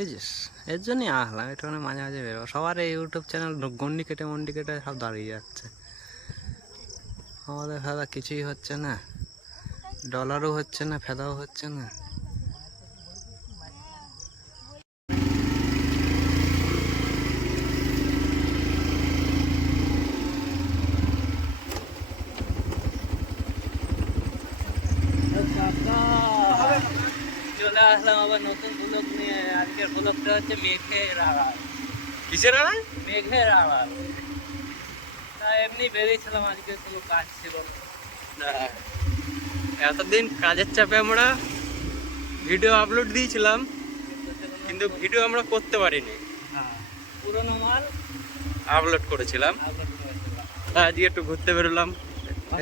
এই যে, এর জন্যই আসলাম, একটু মাঝে মাঝে বেরো সবার এই ইউটিউব চ্যানেল গন্ডি কেটে, মন্ডি কেটে সব দাঁড়িয়ে যাচ্ছে। আমাদের ফেদা কিছুই হচ্ছে না। ডলারও হচ্ছে না, ফেদাও হচ্ছে না। চলে আসলাম আবার নতুন ব্লগ নিয়ে। আজকের ব্লগটা হচ্ছে মেঘের আড়াল। কিসের আড়াই মেঘের আড়াল। তা এমনি বেরিয়েছিলাম আজকে কোনো কাজ ছিল না। এতদিন কাজের চাপে আমরা ভিডিও আপলোড দিয়েছিলাম কিন্তু ভিডিও আমরা করতে পারিনি। হ্যাঁ পুরোনো মাল আপলোড করেছিলাম। তা আজকে একটু ঘুরতে বেরোলাম।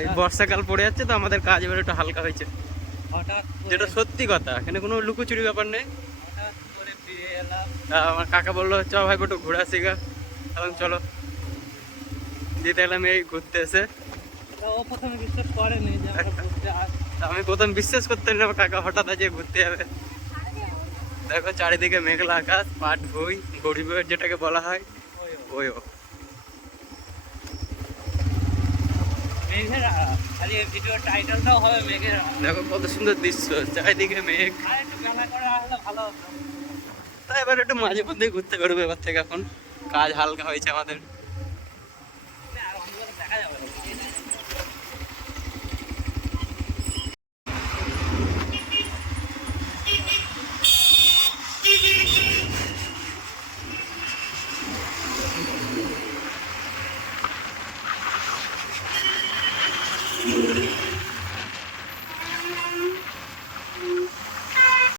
এই বর্ষাকাল পড়ে যাচ্ছে তো আমাদের কাজ এবার একটু হালকা হয়েছে। যেটা সত্যি কথা এখানে কোনো লুকোচুরি ব্যাপার নেই। এলাম। আমার কাকা বলল চ ভাই একটু ঘুরে গা। তখন চলো। দিয়ে দেখলাম এই ঘুরতে এসে। আমি প্রথম বিশ্বাস করতে না আমার কাকা হঠাৎ আজকে ঘুরতে যাবে। দেখো চারিদিকে মেঘলা আকাশ পাট বই গরিবের যেটাকে বলা হয় ওই মেঘের খালি ভিডিও টাইটেলটাও হবে মেঘের। দেখো কত সুন্দর দৃশ্য চারিদিকে মেঘ। তাই এবার একটু মাঝে মধ্যে ঘুরতে পারব এবার থেকে এখন। কাজ হালকা হয়েছে আমাদের। দেখা যাবে